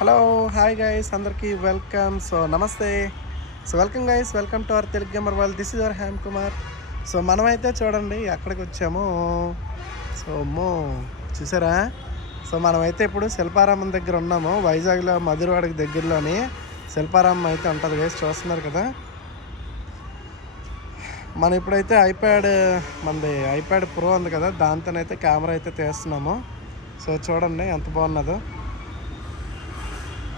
Hello hi guys అందరికీ welcome. నమస్తే. Welcome guys, welcome to our Telugu gamer world. This is our హ్యామ్ కుమార్. మనమైతే చూడండి ఎక్కడికి వచ్చాము. అమ్మో చూసారా. మనమైతే ఇప్పుడు శిల్పారామం దగ్గర ఉన్నాము. వైజాగ్లో మధురవాడకి దగ్గరలోని శిల్పారామం అయితే ఉంటుంది గైస్, చూస్తున్నారు కదా. మనం ఇప్పుడైతే మనది ఐప్యాడ్ ప్రో ఉంది కదా, దాంతోనైతే కెమెరా అయితే తీస్తున్నాము. చూడండి ఎంత బాగున్నదో.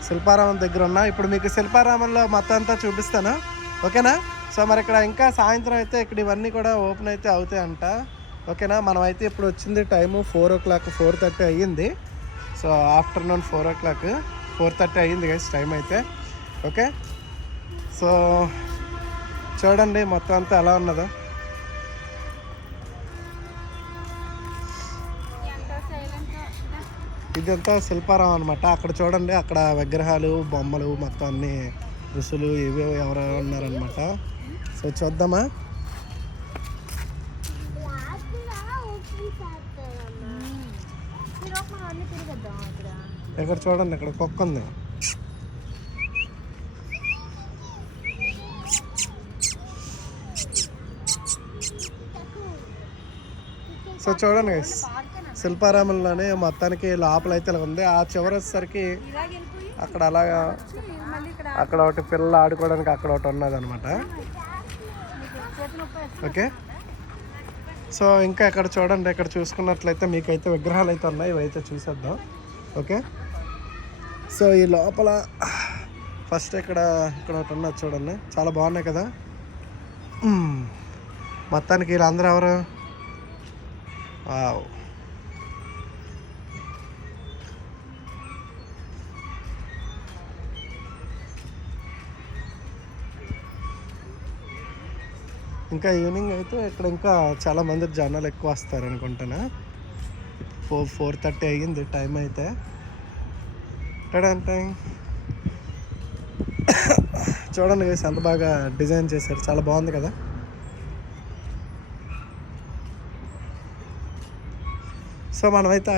శిల్పారామం దగ్గర ఉన్నా. ఇప్పుడు మీకు శిల్పారామంలో మొత్తం అంతా చూపిస్తాను, ఓకేనా. మరి ఇక్కడ ఇంకా సాయంత్రం అయితే ఇక్కడ ఇవన్నీ కూడా ఓపెన్ అయితే అవుతాయంట, ఓకేనా. మనం అయితే ఇప్పుడు వచ్చింది టైము 4 o'clock, 4:30 అయ్యింది. ఆఫ్టర్నూన్ 4 o'clock, 4:30 అయ్యింది గైస్ టైం అయితే, ఓకే. చూడండి మొత్తం అంతా ఎలా ఉన్నదో. ఇదంతా శిల్పారామం అనమాట. అక్కడ చూడండి, అక్కడ విగ్రహాలు, బొమ్మలు, మొత్తం అన్ని ఋషులు ఇవే ఎవరెవరు ఉన్నారనమాట. చూద్దామా. ఇక్కడ చూడండి, ఇక్కడ కుక్క ఉంది. చూడండి గైస్, శిల్పారామంలోనే మొత్తానికి లోపల అయితే ఇలా ఉంది. ఆ చివరి వచ్చేసరికి అక్కడ అలాగా అక్కడ ఒకటి పిల్లలు ఆడుకోవడానికి అక్కడ ఒకటి ఉన్నది అనమాట, ఓకే. ఇంకా ఇక్కడ చూడండి, ఇక్కడ చూసుకున్నట్లయితే మీకైతే విగ్రహాలు అయితే ఉన్నాయి, ఇవైతే చూసేద్దాం, ఓకే. ఈ లోపల ఫస్ట్ ఇక్కడ ఒకటి ఉన్నది చూడండి, చాలా బాగున్నాయి కదా. మొత్తానికి వీళ్ళందరూ ఎవరు? ఇంకా ఈవినింగ్ అయితే ఇక్కడ ఇంకా చాలామంది జనాలు ఎక్కువ వస్తారు అనుకుంటాను. 4:30 అయ్యింది టైం అయితే. చూడండి గైస్ ఎంత బాగా డిజైన్ చేశారు, చాలా బాగుంది కదా. మనమైతే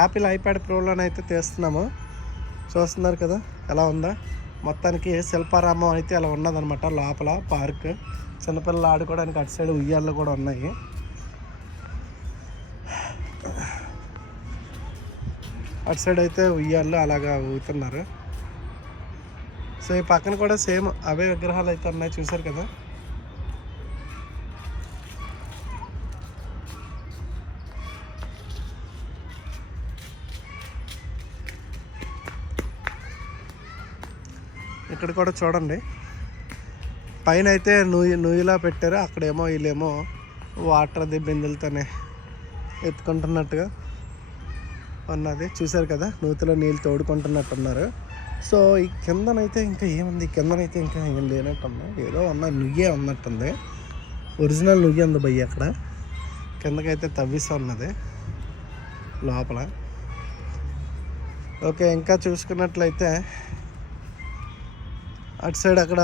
యాపిల్ ఐప్యాడ్ ప్రోలోనైతే తీస్తున్నాము. చూస్తున్నారు కదా ఎలా ఉందా. మొత్తానికి శిల్పారామం అయితే అలా ఉన్నదనమాట. లోపల పార్క్, చిన్నపిల్లలు ఆడుకోవడానికి అటు సైడ్ ఉయ్యాళ్ళు కూడా ఉన్నాయి. అటు సైడ్ అయితే ఉయ్యాళ్ళు అలాగా ఊగుతున్నారు. ఈ పక్కన కూడా సేమ్ అవే విగ్రహాలు అయితే ఉన్నాయి, చూసారు కదా. ఇక్కడ కూడా చూడండి, పైన అయితే నుయ్యిలా పెట్టారు. అక్కడేమో వీళ్ళేమో వాటర్ది బిందెలతోనే ఎత్తుకుంటున్నట్టుగా ఉన్నది, చూసారు కదా. నూతిలో నీళ్ళు తోడుకుంటున్నట్టున్నారు. ఈ కిందనైతే ఇంకా ఏముంది, కిందనైతే ఇంకా ఏం లేనట్టుంది. ఏదో నుయ్యే ఉన్నట్టుంది. ఒరిజినల్ నుయ్యి ఉంది భయ్య అక్కడ. కిందకైతే తవ్విస్తూ ఉన్నది లోపల, ఓకే. ఇంకా చూసుకున్నట్లయితే అటు సైడ్ అక్కడ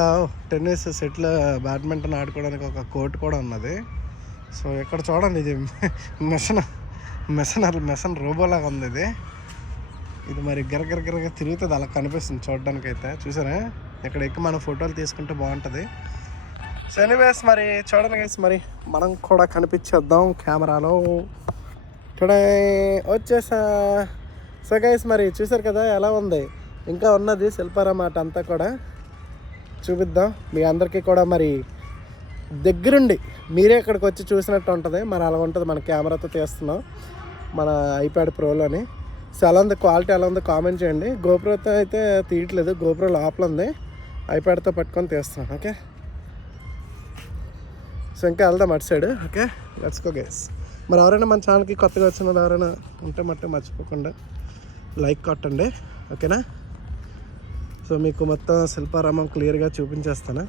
టెన్నిస్ సెట్లు, బ్యాడ్మింటన్ ఆడుకోవడానికి ఒక కోర్ట్ కూడా ఉన్నది. ఇక్కడ చూడండి, ఇది మెషిన్ రోబోలాగా ఉంది. ఇది మరి గిరగిరగిరగా తిరుగుతుంది, అలా కనిపిస్తుంది చూడడానికి అయితే. చూసారా, ఇక్కడ ఎక్కి మనం ఫోటోలు తీసుకుంటే బాగుంటుంది. ఎనీవేస్ మరి చూడండి గైస్, మరి మనం కూడా కనిపించేద్దాం కెమెరాలో. టుడే వచ్చేసా. గైస్ మరి చూసారు కదా ఎలా ఉంది. ఇంకా ఉన్నది శిల్పారామం అంతా కూడా చూపిద్దాం మీ అందరికీ కూడా. మరి దగ్గరుండి మీరే ఇక్కడికి వచ్చి చూసినట్టు ఉంటుంది. మరి అలా ఉంటుంది, మన కెమెరాతో తీస్తున్నాం మన ఐప్యాడ్ ప్రోలోని. ఎలా ఉంది, క్వాలిటీ ఎలా ఉంది కామెంట్ చేయండి. గోప్రోతో అయితే తీయట్లేదు, గోప్రో లోపల ఉంది, ఐప్యాడ్తో పట్టుకొని తీస్తున్నాను, ఓకే. ఇంకా వెళ్దాం అటు side, okay. Let's go guys. మరి ఎవరైనా మన ఛానల్కి కొత్తగా వచ్చిన వాళ్ళు ఎవరైనా ఉంటే మర్చిపోకుండా లైక్ కొట్టండి, ఓకేనా. మీకు మొత్తం శిల్పారామం క్లియర్గా చూపించేస్తాను.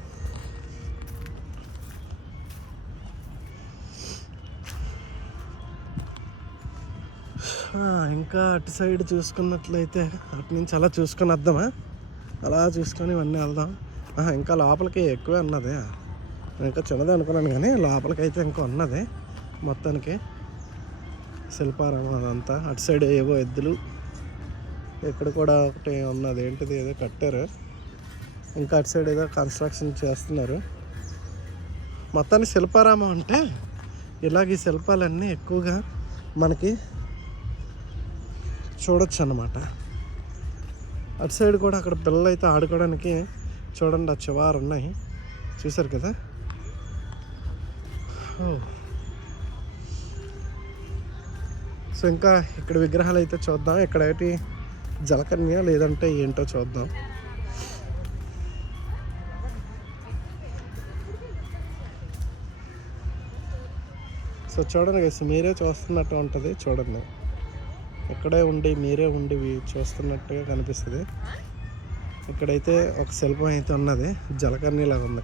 ఇంకా అటు సైడ్ చూసుకున్నట్లయితే అటు నుంచి అలా చూసుకొని వద్దామా, అలా చూసుకొని ఇవన్నీ వెళ్దాం. ఇంకా లోపలికి ఎక్కువే ఉన్నది, ఇంకా చిన్నదే అనుకున్నాను కానీ లోపలికి అయితే ఇంకా ఉన్నది మొత్తానికి శిల్పారామం అదంతా. అటు సైడ్ ఏవో ఎద్దులు ఇక్కడ కూడా ఒకటి ఉన్నది, ఏంటిది ఏదో కట్టారు, ఇంకా అటు సైడ్ ఏదో కన్స్ట్రక్షన్ చేస్తున్నారు. మొత్తాన్ని శిల్పారామం అంటే ఇలాగ ఈ శిల్పాలన్నీ ఎక్కువగా మనకి చూడొచ్చు అన్నమాట. అటు సైడ్ కూడా అక్కడ పిల్లలు అయితే ఆడుకోవడానికి చూడండి ఆ చివారు ఉన్నాయి, చూసారు కదా. సో ఇంకా ఇక్కడ విగ్రహాలు అయితే చూద్దాం. ఇక్కడ ఏంటి జలకన్య లేదంటే ఏంటో చూద్దాం. సో చూడండి గైస్, మీరే చూస్తున్నట్టు ఉంటుంది, చూడండి ఇక్కడే ఉండి మీరే ఉండి చూస్తున్నట్టుగా కనిపిస్తుంది. ఇక్కడైతే ఒక శిల్పం అయితే ఉన్నది, జలకన్యలాగా ఉంది.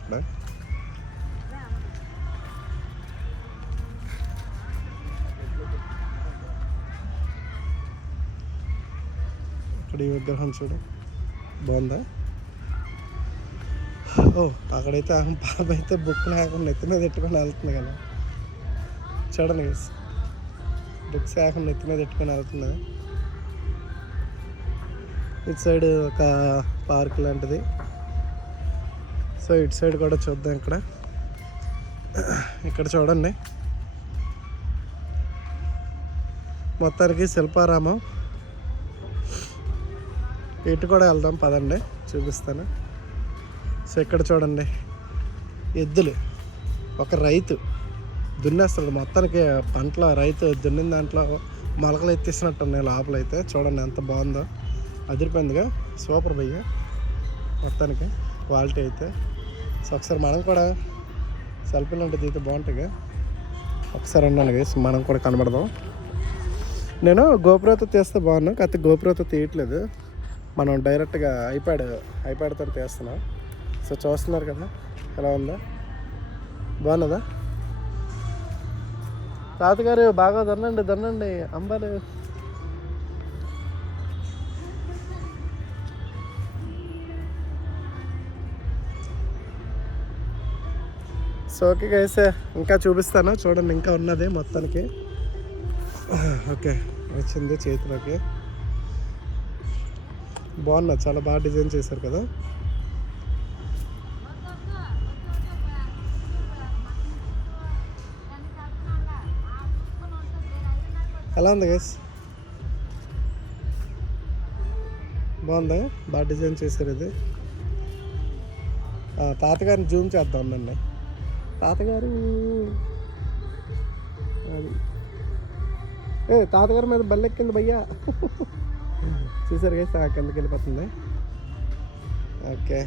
ఇక్కడ ఈ విగ్రహం చూడు, బాగుందా. అక్కడైతే పాప అయితే బుక్ లేకుండా ఎత్తి మీద పెట్టుకొని వెళ్తుంది కదా, చూడండి బుక్స్ లేకుండా ఎత్తి మీద పెట్టుకొని వెళ్తుంది. ఇటు సైడ్ ఒక పార్క్ లాంటిది. సో ఇటు సైడ్ కూడా చూద్దాం. ఇక్కడ చూడండి, మొత్తానికి శిల్పారామం. ఇటు కూడా వెళ్దాం పదండి, చూపిస్తాను. సో ఇక్కడ చూడండి ఎద్దులు, ఒక రైతు దున్నేస్తాడు మొత్తానికి పంటలో. రైతు దున్నిన దాంట్లో మొలకలు ఎత్తిస్తున్నట్టు ఉన్నాయి లోపలైతే, చూడండి ఎంత బాగుందో, అదిరిపోయిందిగా, సూపర్ భయ్య మొత్తానికి క్వాలిటీ అయితే. సో ఒకసారి మనం కూడా సెల్ఫీలు అంటే అయితే బాగుంటాయి. ఒకసారి ఉన్నాను గైస్, మనం కూడా కనబడదాం. నేను గోప్రోతో తీస్తే బాగున్నాను, కాకపోతే గోప్రోతో తీయట్లేదు, మనం డైరెక్ట్గా ఐప్యాడ్తో తీస్తున్నాం. సో చూస్తున్నారు కదా ఎలా ఉందా, బాగున్నదా. తాతగారు బాగా దండండి అంబాలు. సో ఓకే గైస్, ఇంకా చూపిస్తాను చూడండి, ఇంకా ఉన్నది మొత్తానికి. ఓకే వచ్చింది చేతిలోకి, బాగున్నా, చాలా బాగా డిజైన్ చేశారు కదా. ఎలా ఉంది గైస్, బాగుందా, బాగా డిజైన్ చేశారు ఇది. తాతగారిని జూమ్ చేద్దాం ఉండండి. తాతగారు తాతగారి మీద బల్లెక్కింది భయ్యా. చూసారు గైస్, కిందకి వెళ్ళిపోతుంది. ఓకే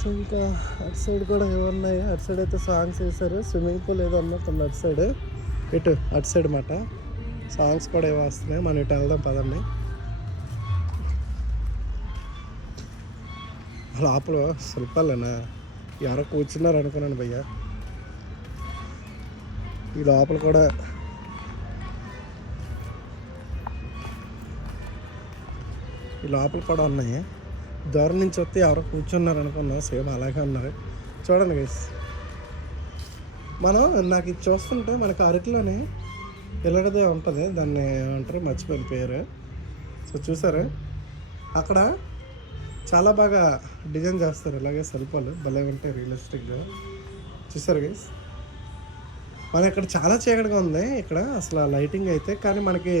సో ఇంకా అటు సైడ్ కూడా ఏమన్నాయి, అటు సైడ్ అయితే సాంగ్స్ వేశారు, స్విమ్మింగ్ పూల్ ఏదో అన్నట్టుంది అటు సైడ్. అటు సైడ్ మాట సాంగ్స్ కూడా ఏమో వస్తున్నాయి. మనం ఇటు వెళ్దాం పదండి. లోపల శిల్పాలేనా, ఎవరో కూర్చున్నారు అనుకున్నాను భయ్య. ఈ లోపల కూడా ఉన్నాయి. దూరం నుంచి వస్తే ఎవరో కూర్చున్నారు అనుకున్నా, సేమ్ అలాగే ఉన్నారు. చూడండి గైస్, నాకు ఇది చూస్తుంటే మనకు అరకులోనే ఇలాగదే ఉంటుంది, దాన్ని ఏమంటారు మర్చిపోయిన పేరు. సో చూసారా, అక్కడ చాలా బాగా డిజైన్ చేస్తారు ఇలాగే శిల్పాలు, భలే ఉంటాయి రియలిస్టిక్గా. చూసారు గైస్, మన ఇక్కడ చాలా చీకటిగా ఉంది. ఇక్కడ అసలు లైటింగ్ అయితే, కానీ మనకి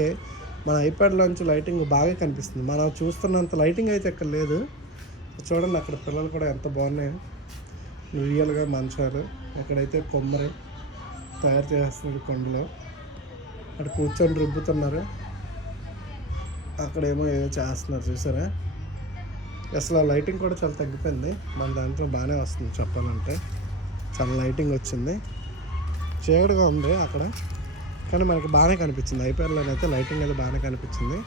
మన ఐప్యాడ్లోంచి లైటింగ్ బాగా కనిపిస్తుంది. మనం చూస్తున్నంత లైటింగ్ అయితే ఇక్కడ లేదు. చూడండి అక్కడ పిల్లలు కూడా ఎంత బాగున్నాయో, రియల్గా మంచాలు. ఎక్కడైతే కొమ్మరి తయారు చేస్తున్నారు కొండలో, అక్కడ కూర్చొని రుబ్బుతున్నారు, అక్కడేమో ఏదో చేస్తున్నారు. చూసారా, అసలు ఆ లైటింగ్ కూడా చాలా తగ్గిపోయింది. మన దాంట్లో బాగానే వస్తుంది చెప్పాలంటే, చాలా లైటింగ్ వచ్చింది. చీకటిగా ఉంది అక్కడ, కానీ మనకి బాగానే కనిపించింది. ఐప్యాడ్లోనైతే లైటింగ్ అయితే బాగానే కనిపించింది.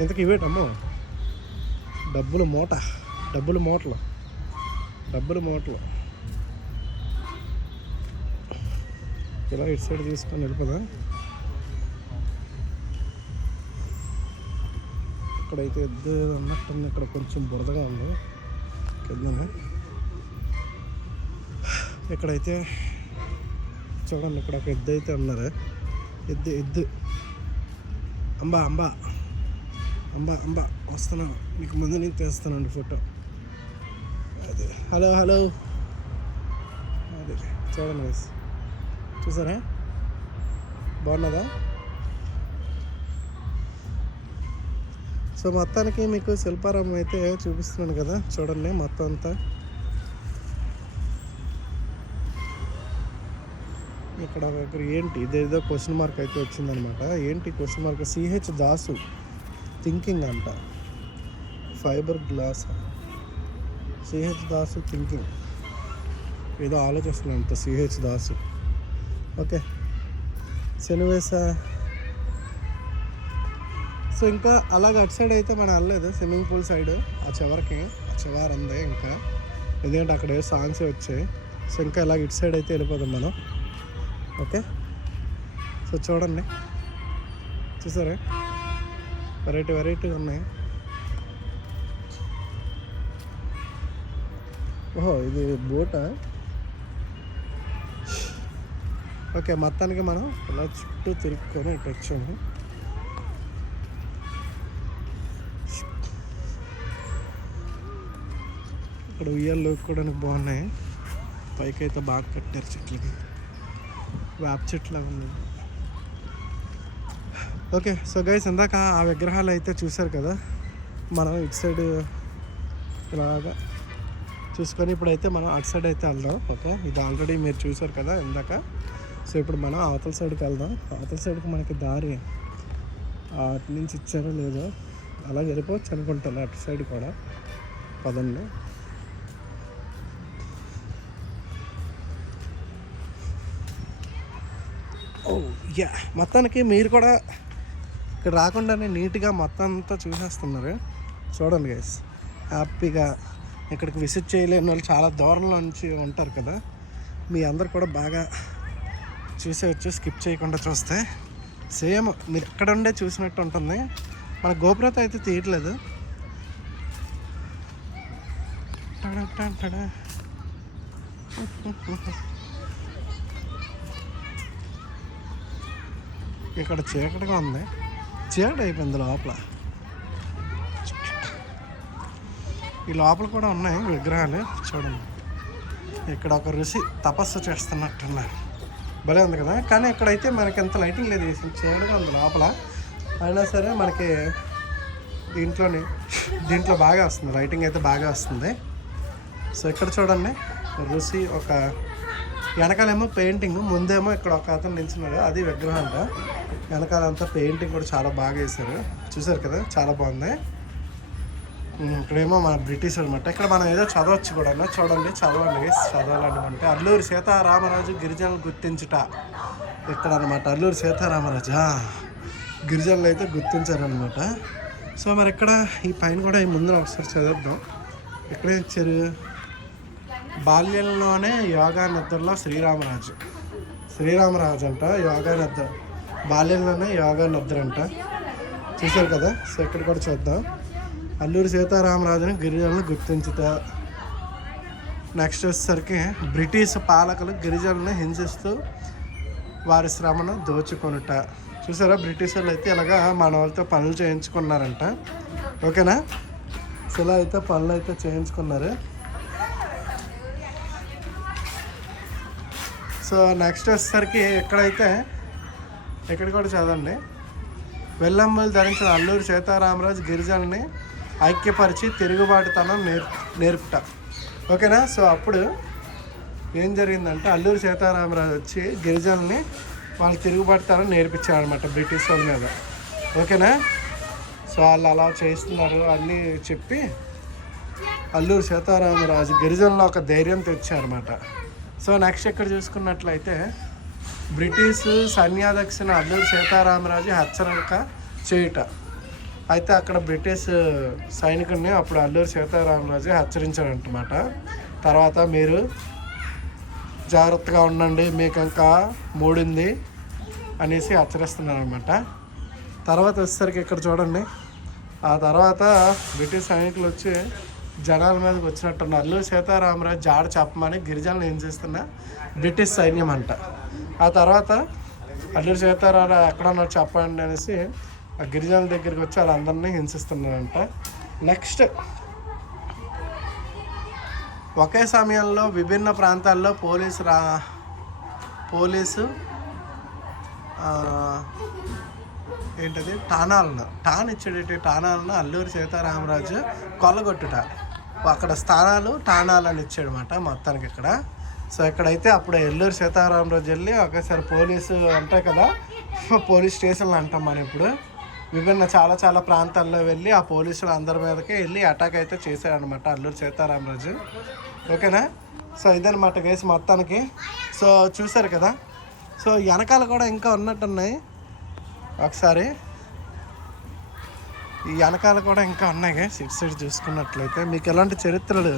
ఇంతకు ఇవేటమ్మో డబ్బులు మూటలు ఇలా ఇటు సైడ్ తీసుకొని వెళ్ళిపోదా. ఇక్కడైతే ఎద్దు అన్నట్టుంది, ఇక్కడ కొంచెం బురదగా ఉంది కిందనే. ఇక్కడైతే చూడండి ఇక్కడ ఒక ఎద్దు అయితే ఉన్నారు. ఎద్దు అంబా అంబా అంబా అంబా వస్తున్నా, మీకు ముందు నేను తీస్తానండి ఫోటో. అదే హలో హలో, అదే చూడండి గైస్, చూసారా బాగున్నదా? సో మొత్తానికి మీకు శిల్పారామం అయితే చూపిస్తున్నాను కదా, చూడండి మొత్తం అంతా. ఇక్కడ ఏంటి ఇదేదో క్వశ్చన్ మార్క్ అయితే వచ్చిందనమాట. ఏంటి question mark? CH Dasu thinking అంట, fibre glass. CH Dasu thinking, ఏదో ఆలోచిస్తున్నాను అంత సిహెచ్ దాసు. ఓకే శనివేశ. సో ఇంకా అలాగ అటు సైడ్ అయితే మనం వెళ్ళలేదు, స్విమ్మింగ్ పూల్ సైడ్ ఆ చివరికి, ఆ చివరి ఉంది ఇంకా, ఎందుకంటే అక్కడ ఏ సాంగ్స్ వచ్చాయి. సో ఇంకా ఇలాగ ఇటు సైడ్ అయితే వెళ్ళిపోదాం మనం. ఓకే సో చూడండి, చూసారా వెరైటీగా ఉన్నాయి. ఓహో ఇది బోటా? ఓకే మొత్తానికి మనం ఇలా చుట్టూ తిరుక్కొని ఇటు వచ్చాము. ఇక్కడ ఉయ్యాలు లోకోవడానికి బాగున్నాయి, పైకి అయితే బాగా కట్టారు చెట్లకి, వేప చెట్లు ఉంది. ఓకే సో గైస్ ఇందాక ఆ విగ్రహాలు అయితే చూసారు కదా, మనం ఇటు సైడ్ ఇలాగా చూసుకొని ఇప్పుడైతే మనం అటు సైడ్ అయితే వెళ్దాం. ఓకే ఇది ఆల్రెడీ మీరు చూసారు కదా ఇందాక. సో ఇప్పుడు మనం అవతల సైడ్కి వెళ్దాం. అవతల సైడ్కి మనకి దారి అటు నుంచి ఇచ్చారో లేదో, అలా వెళ్ళిపోవచ్చు అనుకుంటాను అటు సైడ్ కూడా. పదండి. ఓ యా, మొత్తానికి మీరు కూడా ఇక్కడ రాకుండానే నీట్గా మొత్తం అంతా చూసేస్తున్నారు. చూడండి గైస్, హ్యాపీగా ఇక్కడికి విజిట్ చేయలేని వాళ్ళు చాలా దూరంలో నుంచి ఉంటారు కదా, మీ అందరు కూడా బాగా చూసేయచ్చు స్కిప్ చేయకుండా చూస్తే. సేమ్ మీరు ఎక్కడ ఉండే చూసినట్టు ఉంటుంది. మన గోపురత అయితే తీయట్లేదు. ఇక్కడ చీకటిగా ఉంది, చీకటి అయిపోయింది లోపల. ఈ లోపల కూడా ఉన్నాయి విగ్రహాలు చూడండి. ఇక్కడ ఒక ఋషి తపస్సు చేస్తున్నట్టున్నారు, భలే ఉంది కదా. కానీ ఇక్కడైతే మనకి ఎంత లైటింగ్ లేదు, చీకటిగా ఉంది లోపల. అయినా సరే మనకి దీంట్లో బాగా వస్తుంది, లైటింగ్ అయితే బాగా వస్తుంది. సో ఇక్కడ చూడండి ఋషి, ఒక వెనకాలేమో పెయింటింగ్, ముందేమో ఇక్కడ ఒక అతను నిల్చున్నాడు, అది విగ్రహం అంట. వెనకాలంతా పెయింటింగ్ కూడా చాలా బాగా వేశారు, చూసారు కదా, చాలా బాగుంది. ఇక్కడేమో మన బ్రిటిష్ అనమాట. ఇక్కడ మనం ఏదో చదవచ్చు కూడా, చూడండి చదవండి, చదవాలనుకుంటే అల్లూరి సీతారామరాజు గిరిజనులు గుర్తించుట ఇక్కడ అనమాట. అల్లూరి సీతారామరాజు గిరిజనులు అయితే గుర్తించారనమాట. సో మరి ఇక్కడ ఈ పైన కూడా ఈ ముందు ఒకసారి చదువుద్దాం. ఇక్కడే ఇచ్చారు, బాల్యంలోనే యోగా నిద్రలో శ్రీరామరాజు అంట. యోగా నిద్ర, బాల్యంలోనే యోగా నిద్ర అంట, చూసారు కదా. సో ఇక్కడ కూడా చూద్దాం, అల్లూరి సీతారామరాజుని గిరిజనులు గుర్తించుట. నెక్స్ట్ వచ్చేసరికి బ్రిటిష్ పాలకులు గిరిజనులను హింసిస్తూ వారి శ్రమను దోచుకొనుట. చూసారా, బ్రిటిష్ వాళ్ళు అయితే ఇలాగా మన వాళ్ళతో పనులు చేయించుకున్నారంట. ఓకేనా, సో ఇలా అయితే పనులు అయితే చేయించుకున్నారు. సో నెక్స్ట్ వచ్చేసరికి ఇక్కడ కూడా చదవండి, వెల్లంబులు ధరించిన అల్లూరి సీతారామరాజు గిరిజనుల్ని ఐక్యపరిచి తిరుగుబాటుతనం నేర్పుట. ఓకేనా. సో అప్పుడు ఏం జరిగిందంటే అల్లూరి సీతారామరాజు వచ్చి గిరిజనుల్ని వాళ్ళు తిరుగుబాటుతనం నేర్పించారనమాట బ్రిటిష్ వాళ్ళ మీద. ఓకేనా. సో వాళ్ళు అలా చేస్తున్నారు అన్నీ చెప్పి అల్లూరి సీతారామరాజు గిరిజనుల్లో ఒక ధైర్యం తెచ్చారన్నమాట. సో నెక్స్ట్ ఇక్కడ చూసుకున్నట్లయితే బ్రిటిష్ సైన్యాధ్యక్షుని అల్లూరి సీతారామరాజు హెచ్చరిక చేయుట. అయితే అక్కడ బ్రిటిష్ సైనికుడిని అప్పుడు అల్లూరి సీతారామరాజు హెచ్చరించాడనమాట. తర్వాత మీరు జాగ్రత్తగా ఉండండి, మీకు ఇంకా మూడింది అనేసి హెచ్చరిస్తున్నాను అనమాట. తర్వాత వచ్చేసరికి ఇక్కడ చూడండి, ఆ తర్వాత బ్రిటిష్ సైనికులు వచ్చి జనాల మీదకి వచ్చినట్టున్నారు. అల్లూరి సీతారామరాజు జాడ చెప్పమని గిరిజనులు ఏం చేస్తున్నా బ్రిటిష్ సైన్యం అంట. ఆ తర్వాత అల్లూరి సీతారామరాజు ఎక్కడన్నా చెప్పండి అనేసి ఆ గిరిజనుల దగ్గరికి వచ్చి వాళ్ళందరినీ హింసిస్తున్నారంట. నెక్స్ట్, ఒకే సమయంలో విభిన్న ప్రాంతాల్లో పోలీసు ఏంటది టాన్ ఇచ్చేటి టానాలను అల్లూరి సీతారామరాజు కొల్లగొట్టుట. అక్కడ స్థానాలు టానాలని ఇచ్చాడు అనమాట మొత్తానికి ఇక్కడ. సో ఇక్కడైతే అప్పుడు అల్లూరి సీతారామరాజు వెళ్ళి ఒకేసారి పోలీసు ఉంటాయి కదా, పోలీస్ స్టేషన్లు అంటాం మనం ఇప్పుడు, విభిన్న చాలా ప్రాంతాల్లో వెళ్ళి ఆ పోలీసులు అందరి మీదకి వెళ్ళి అటాక్ అయితే చేశాడనమాట అల్లూరి సీతారామరాజు. ఓకేనా? సో ఇదనమాట గైస్ మొత్తానికి. సో చూసారు కదా. సో వెనకాల కూడా ఇంకా ఉన్నట్టున్నాయి, ఒకసారి ఈ వెనకాల కూడా ఇంకా ఉన్నాయి గైస్. ఇటు సైడ్ చూసుకున్నట్లయితే మీకు ఎలాంటి చరిత్రలు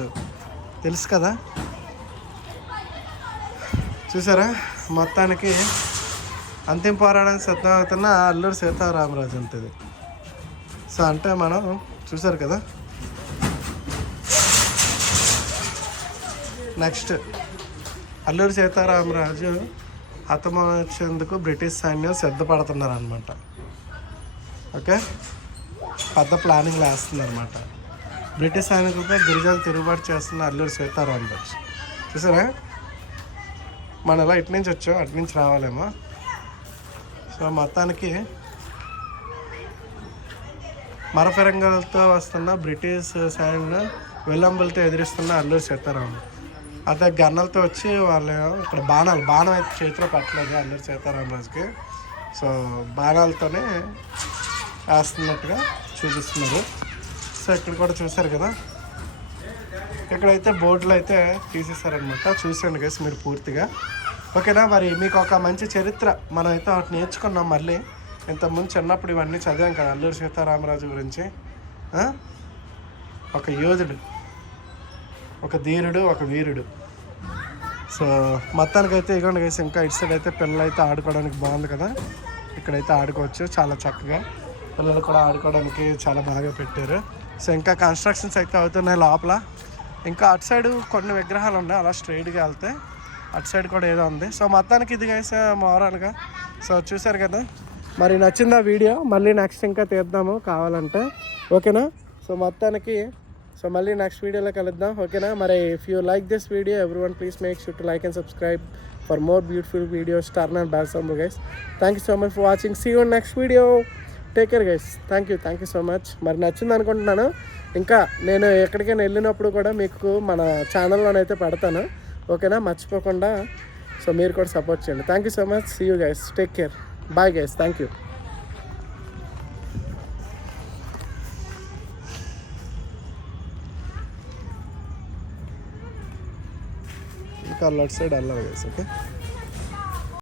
తెలుసు కదా. చూసారా మొత్తానికి అంతిమ పోరాటానికి సిద్ధమవుతున్న అల్లూరి సీతారామరాజు ఉంటుంది. సో అంటే మనం చూసారు కదా. నెక్స్ట్, అల్లూరి సీతారామరాజు హతమార్చేందుకు బ్రిటిష్ సైన్యం సిద్ధపడుతున్నారు అనమాట. ఓకే, పెద్ద ప్లానింగ్ వేస్తుందన్నమాట. బ్రిటిష్ సైనికులపై గిరిజనులు తిరుగుబాటు చేస్తున్న అల్లూరి సీతారామరాజు. చూసారా, మనం ఎలా ఇటు నుంచి వచ్చాం అటు నుంచి రావాలేమో. సో మొత్తానికి మరఫిరంగులతో వస్తున్న బ్రిటిష్ సైన్యం విల్లంబులతో ఎదిరిస్తున్న అల్లూరి సీతారామరాజు. అదే గన్నలతో వచ్చి వాళ్ళు ఇక్కడ బాణం అయితే చేతిలో పెట్టలేదు అల్లూరి సీతారామరాజుకి. సో బాణాలతోనే వేస్తున్నట్టుగా చూపిస్తున్నారు. సో ఇక్కడ కూడా చూసారు కదా, ఇక్కడైతే బోర్డులు అయితే తీసేస్తారనమాట. చూసండి గైస్ మీరు పూర్తిగా. ఓకేనా? మరి మీకు ఒక మంచి చరిత్ర మనం అయితే ఒకటి నేర్చుకున్నాం. మళ్ళీ ఇంతకుముందు చిన్నప్పుడు ఇవన్నీ చదివాం కదా అల్లూరి సీతారామరాజు గురించి. ఒక యోధుడు, ఒక ధీరుడు, ఒక వీరుడు. సో మొత్తానికైతే ఇవ్వండి గైస్. ఇంకా ఇటు సైడ్ అయితే పిల్లలు అయితే ఆడుకోవడానికి బాగుంది కదా, ఇక్కడైతే ఆడుకోవచ్చు చాలా చక్కగా. పిల్లలు కూడా ఆడుకోవడానికి చాలా బాగా పెట్టారు. సో ఇంకా కన్స్ట్రక్షన్స్ అయితే అవుతున్నాయి లోపల. ఇంకా అటు సైడ్ కొన్ని విగ్రహాలు ఉన్నాయి, అలా స్ట్రైట్గా వెళ్తే అటు సైడ్ కూడా ఏదో ఉంది. సో మొత్తానికి ఇది గైస్ మోరల్గా. సో చూసారు కదా, మరి నచ్చిందా వీడియో? మళ్ళీ నెక్స్ట్ ఇంకా తీద్దాము కావాలంటే. ఓకేనా? సో మొత్తానికి మళ్ళీ నెక్స్ట్ వీడియోలో కలుద్దాం. ఓకేనా? మరి if you like this video everyone please make sure to like and subscribe for more beautiful videos. Turn and back some guys. Thank you so much for watching. See you next video. Take care guys. Thank you so much. మరి నచ్చింది అనుకుంటున్నాను. ఇంకా నేను ఎక్కడికైనా వెళ్ళినప్పుడు కూడా మీకు మన ఛానల్లోనైతే పెడతాను. ఓకేనా? మర్చిపోకుండా. సో మీరు కూడా సపోర్ట్ చేయండి. Thank you so much. See you guys. Take care. Bye guys. Thank you. ఇంకా లెఫ్ట్ సైడ్ వెళ్ళాలి గైస్. ఓకే.